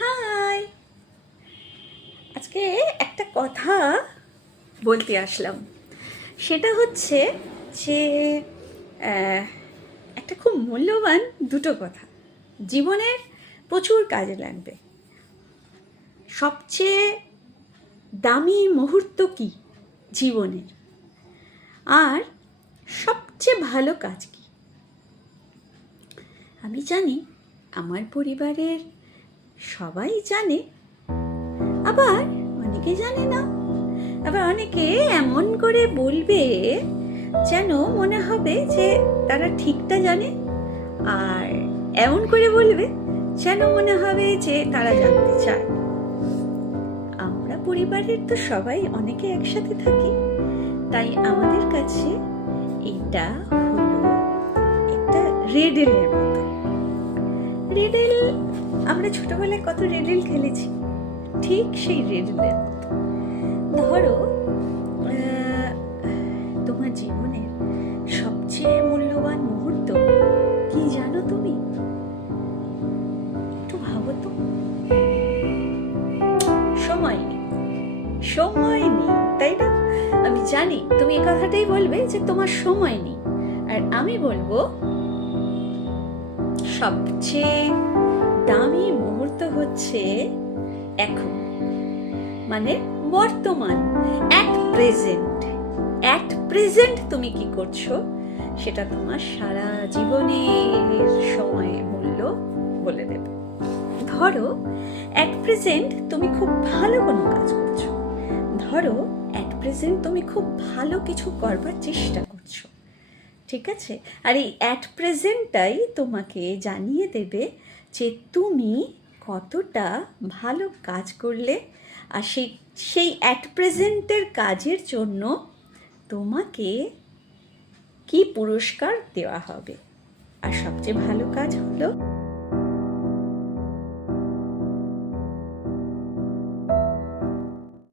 High, আজকে একটা কথা বলতে আসলাম। সেটা হচ্ছে যে একটা খুব মূল্যবান দুটো কথা জীবনের প্রচুর কাজে লাগবে। সবচেয়ে দামি মুহূর্ত কি জীবনের, আর সবচেয়ে ভালো কাজ কি? আমি জানি আমার পরিবারের সবাই জানে, আবার অনেকে জানে না। আবার অনেকে এমন করে বলবে যেন মনে হবে যে তারা ঠিকটা জানে, আর এমন করে বলবে যেন মনে হবে যে তারা জানতে চায়। আমরা পরিবারের তো সবাই অনেকে একসাথে থাকি, তাই আমাদের কাছে এটা হলো একটা রেডেলের মতো। রেডেল, আমরা ছোটবেলায় কত রেডেল খেলেছি, ঠিক সেই রেডেলের মতো। ধরো তোমার জীবনের সবচেয়ে মূল্যবান মুহূর্ত কি জানো তুমি? একটু ভাবো তো। সময় নেই, সময় নেই, তাই না? আমি জানি তুমি এই কথাটাই বলবে যে তোমার সময় নেই, আর আমি বলবো সবচেয়ে দামি মুহূর্ত হচ্ছে এখন, মানে বর্তমান, অ্যাট প্রেজেন্ট তুমি কি করছো সেটা তোমার সারা জীবনের সময়ের মূল্য বলে দেবে। ধরো অ্যাট প্রেজেন্ট তুমি খুব ভালো কোনো কাজ করছো, ধরো অ্যাট প্রেজেন্ট তুমি খুব ভালো কিছু করবার চেষ্টা করছো, ঠিক আছে? আর এই অ্যাট প্রেজেন্টটাই তোমাকে জানিয়ে দেবে যে তুমি কতটা ভালো কাজ করলে, আর সেই অ্যাট প্রেজেন্টের কাজের জন্য তোমাকে কি পুরস্কার দেওয়া হবে। আর সবচেয়ে ভালো কাজ হলো